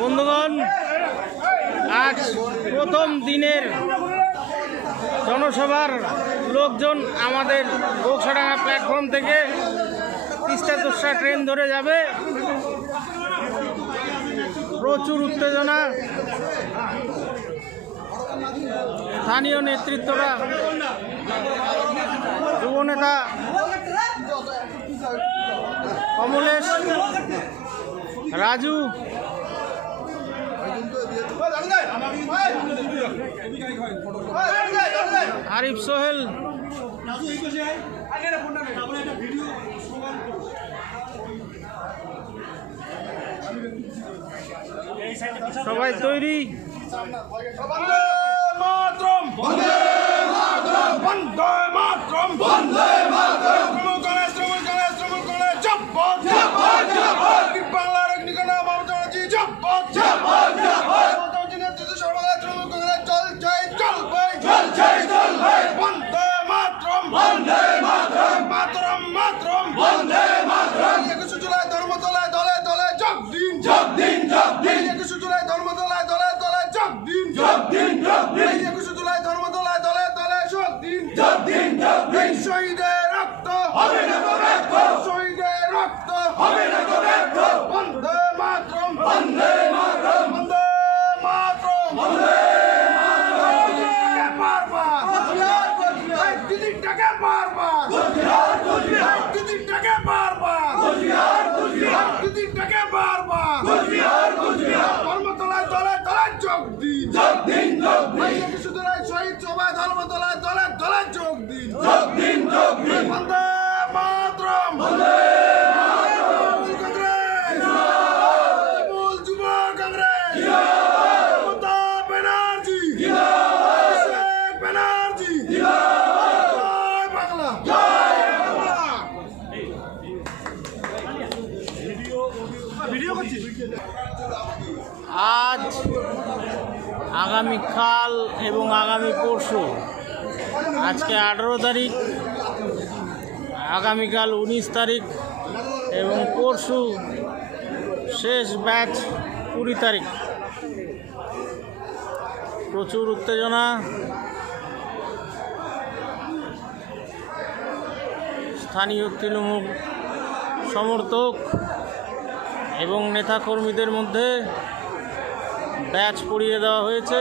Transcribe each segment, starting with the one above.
বন্ধুগণ, আজ প্রথম দিনের জনসভার লোকজন আমাদের বক্সাডাঙ্গা প্ল্যাটফর্ম থেকে তিস্তা দোসরা ট্রেন ধরে যাবে। প্রচুর উত্তেজনা। স্থানীয় নেতৃত্বরা, যুবনেতা কমলেশ রাজু। আরিফ সোহেল। সবাই তৈরি। মাতরম বন্দে মাতরম বন্দে মাতরম বন্দে মাতরম তৃণমূল কংগ্রেস তৃণমূল কংগ্রেস তৃণমূল কংগ্রেস জব্বত জব্বত জব্বত বাংলার অগ্নিকণা মমতা ব্যানার্জি জব্বত জব্বত জব্বত মমতা ব্যানার্জি নেতৃত্বে সর্বদা তৃণমূল কংগ্রেস চল চাই চলবে চল চাই চলবে বন্দে মাতরম বন্দে মাতরম। মাতরম মাতরম। বন্দে মাতরম। একুশে জুলাই ধর্মতলায় দলে দলে যোগ দিন। যোগ দিন যোগ দিন। একুশে জুলাই ধর্মতলায় দলে দলে যোগ দিন। যোগ দিন যোগ দিন। একুশে জুলাই ধর্মতলায় দলে দলে যোগ দিন। যোগ দিন যোগ দিন। শহীদের রক্ত। হবে না তো শহীদের রক্ত। হবে না তো বন্দে মাতরম বন্দে মাতরম বন্দে মাতরম বন্দে দিদিটাকে বারবার দিদিটাকে বারবার দিদিটাকে বারবার ধর্মতলায় দলে দলে যোগ দিন যোগ দিন যোগ দিন শুধুরাই শহীদ সভায় ধর্মতলায় দলে দলে যোগ দিন যোগ দিন যোগ দিন বন্দে মাতরম বন্দে কংগ্রেস মূল যুব কংগ্রেস মমতা ব্যানার্জি শেখ ব্যানার্জি জয় বাংলা জয় আজ আগামীকাল এবং আগামী পরশু আজকে আঠেরো তারিখ আগামীকাল উনিশ তারিখ এবং পরশু শেষ ব্যাচ কুড়ি তারিখ। প্রচুর উত্তেজনা। স্থানীয় তৃণমূল সমর্থক এবং নেতাকর্মীদের মধ্যে ব্যাচ পরিয়ে দেওয়া হয়েছে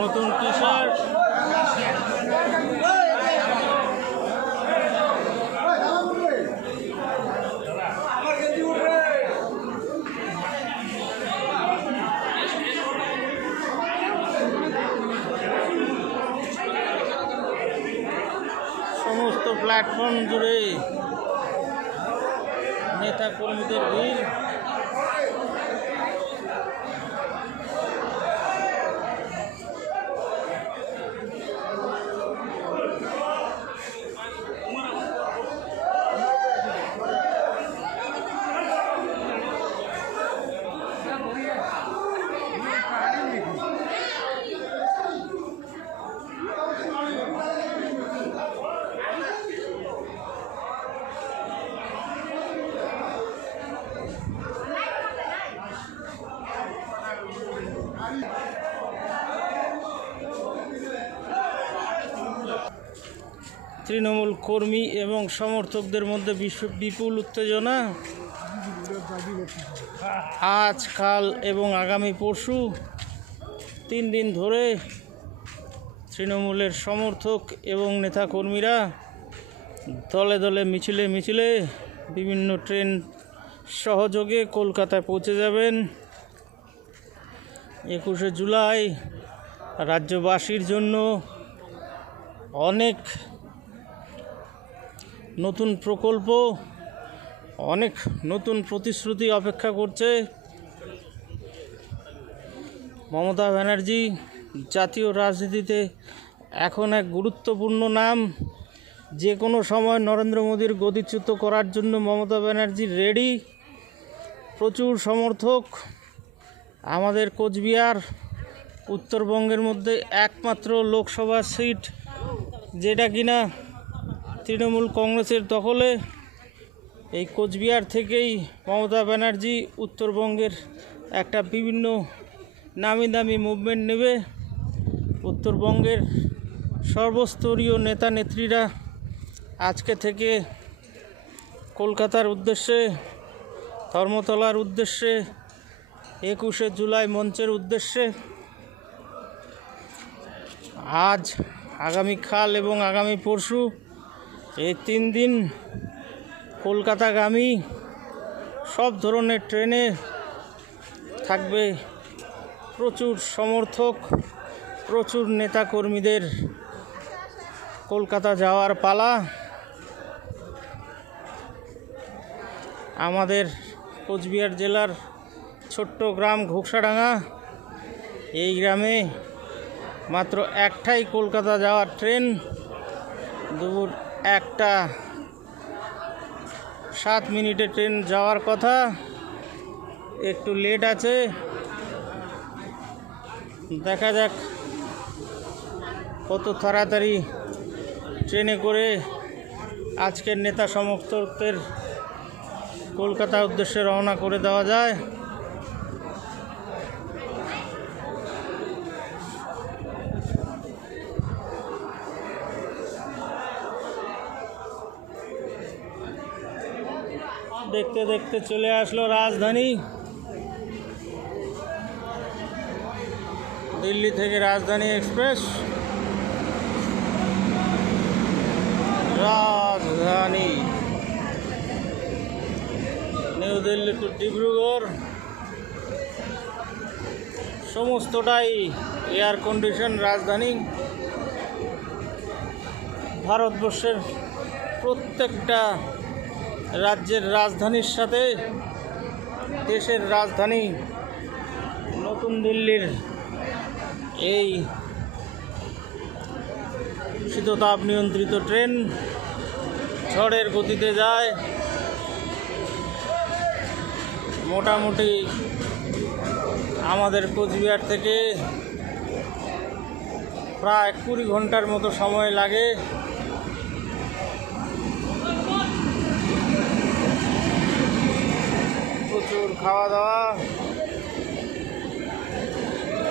নতুন টি শার্ট সমস্ত প্ল্যাটফর্ম জুড়ে নেতা কর্মীদের তৃণমূল কর্মী এবং সমর্থকদের মধ্যে বিপুল উত্তেজনা। আজ কাল এবং আগামী পরশু তিন দিন ধরে তৃণমূলের সমর্থক এবং নেতাকর্মীরা দলে দলে, মিছিলে মিছিলে বিভিন্ন ট্রেন সহযোগে কলকাতায় পৌঁছে যাবেন। একুশে জুলাই রাজ্যবাসীর জন্য অনেক নতুন প্রকল্প, অনেক নতুন প্রতিশ্রুতি অপেক্ষা করছে। মমতা ব্যানার্জি জাতীয় রাজনীতিতে এখন এক গুরুত্বপূর্ণ নাম। যে কোনো সময় নরেন্দ্র মোদীর গতিচ্যুত করার জন্য মমতা ব্যানার্জি রেডি প্রচুর সমর্থক। আমাদের কোচবিহার, উত্তরবঙ্গের মধ্যে একমাত্র লোকসভা সিট যেটা কিনা তৃণমূল কংগ্রেসের দখলে এই কোচবিহার থেকেই মমতা ব্যানার্জি উত্তরবঙ্গের একটা বিভিন্ন নামি দামি মুভমেন্ট নেবে। উত্তরবঙ্গের সর্বস্তরীয় নেতা নেত্রীরা আজকে থেকে কলকাতার উদ্দেশ্যে, ধর্মতলার উদ্দেশ্যে, একুশে জুলাই মঞ্চের উদ্দেশ্যে আজ আগামীকাল এবং আগামী পরশু এই তিন দিন কলকাতাগামী সব ধরনের ট্রেনে থাকবে প্রচুর সমর্থক, প্রচুর নেতাকর্মীদের কলকাতা যাওয়ার পালা। আমাদের কোচবিহার জেলার ছোট্ট গ্রাম ঘোকসাডাঙ্গা। এই গ্রামে মাত্র একটাই কলকাতা যাওয়ার ট্রেন। দুপুর একটা সাত মিনিটে ট্রেন যাওয়ার কথা। একটু লেট আছে। দেখা যাক কত তাড়াতাড়ি ট্রেনে করে আজকের নেতা সমর্থকদের কলকাতা উদ্দেশ্যে রওনা করে দেওয়া যায়। দেখতে দেখতে চলে আসলো রাজধানী। দিল্লি থেকে Rajdhani express. Rajdhani. New Delhi to Dibrugarh. সমস্তটাই এয়ার কন্ডিশন রাজধানী। ভারতবর্ষের প্রত্যেকটা রাজ্যের রাজধানীর সাথে দেশের রাজধানী নতুন দিল্লির এই শীততাপ নিয়ন্ত্রিত ট্রেন ঝড়ের গতিতে যায়। মোটামুটি আমাদের কোচবিহার থেকে প্রায় কুড়ি ঘণ্টার মতো সময় লাগে। প্রচুর খাওয়া দাওয়া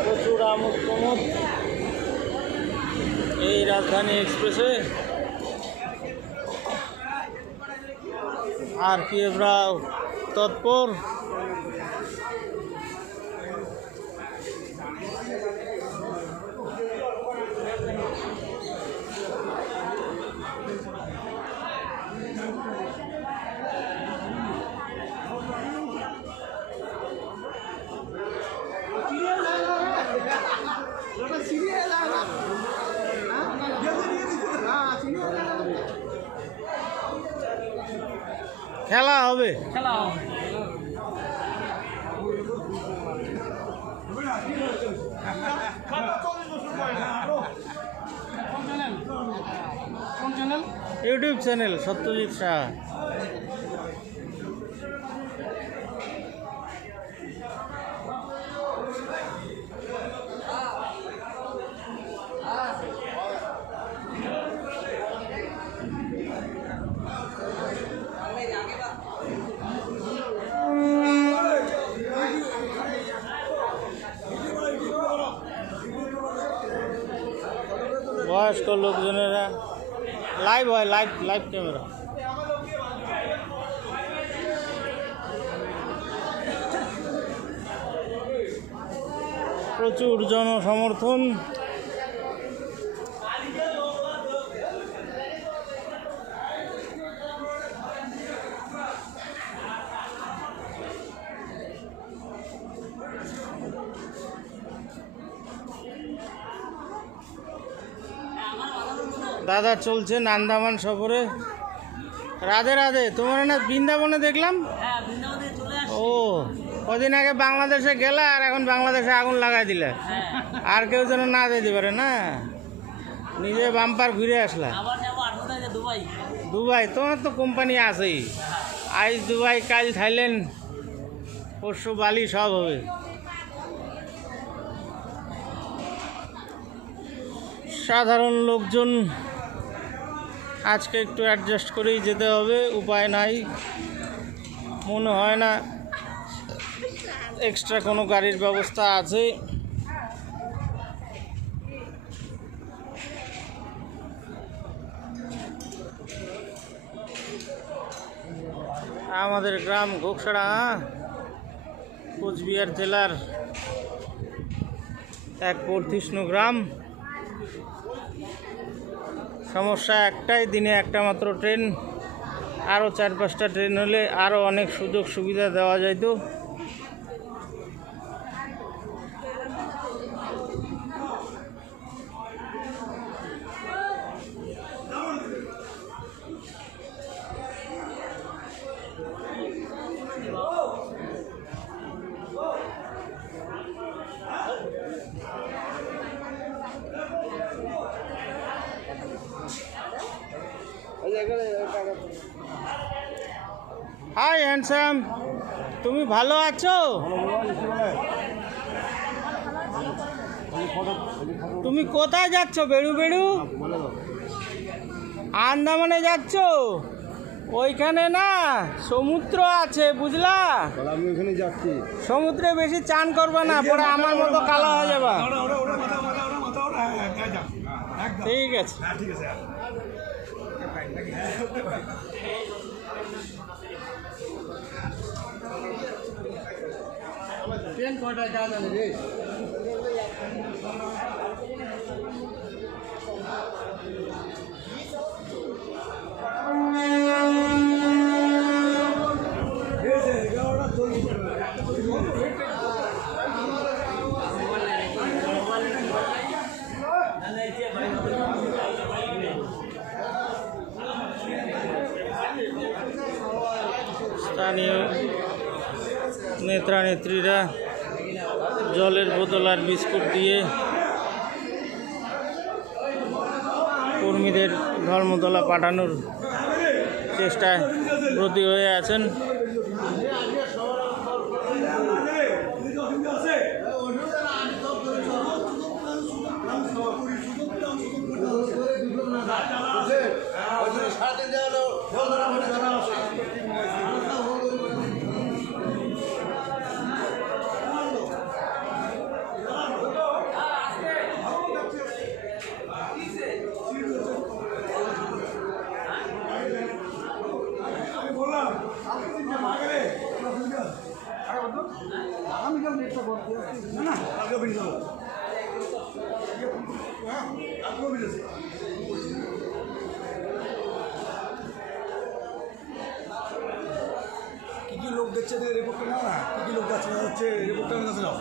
প্রচুর আমোদ প্রমোদ এই রাজধানী এক্সপ্রেসে। আর কি তৎপর। খেলা হবে। YouTube channel Satyajit Shah. বয়স্ক লোকজনেরা লাইভ হয় লাইভ লাইভ ক্যামেরা প্রচুর জনসমর্থন। দাদা চলছেন আন্দামান সফরে। রাধে রাধে তোমার না বৃন্দাবনে দেখলাম? হ্যাঁ ও কদিন আগে বাংলাদেশে গেলে আর এখন বাংলাদেশে আগুন লাগাই দিলে। হ্যাঁ। আর কেউ যেন না যেতে পারে না? নিজে বাম্পার ঘুরে আসলা। দুবাই। তোমার তো কোম্পানি আছেই। আজ দুবাই কাল থাইল্যান্ড পরশু বালি সব হবে। সাধারণ লোকজন আজকে একটু অ্যাডজাস্ট করেই যেতে হবে, উপায় নাই। মনে হয় না এক্সট্রা কোনো গাড়ির ব্যবস্থা আছে। আমাদের গ্রাম ঘোকসাড়া, কোচবিহার জেলার এক বর্ধিষ্ণু গ্রাম। সমস্যা একটাই, দিনে একটা মাত্র ট্রেন, আরও চার পাঁচটা ট্রেন হলে আরও অনেক সুযোগ সুবিধা দেওয়া যাইতো। হাই হ্যান্ডসাম তুমি ভালো আছো? তুমি কোথায় যাচ্ছ বেড়ু বেড়ু আন্দামানে যাচ্ছ? ওইখানে না সমুদ্র আছে বুঝলা? সমুদ্রে বেশি চান করবে না পরে আমার মতো কালো হয়ে যাবা। ঠিক আছে। হ্যাঁ ঠিক আছে ট্রেন কটায় কাজ আছে রে নেত্রা নেত্রীরা জলের বোতল আর বিস্কুট দিয়ে কর্মীদের ধর্মতলা পাঠানোর চেষ্টায় ব্রতী হয়ে আছেন। আগে কি কি লোক দেখছে রিপোর্টটা নাও না? কি লোক যাচ্ছে? রিপোর্টার রিপোর্টটা কাছে নাও।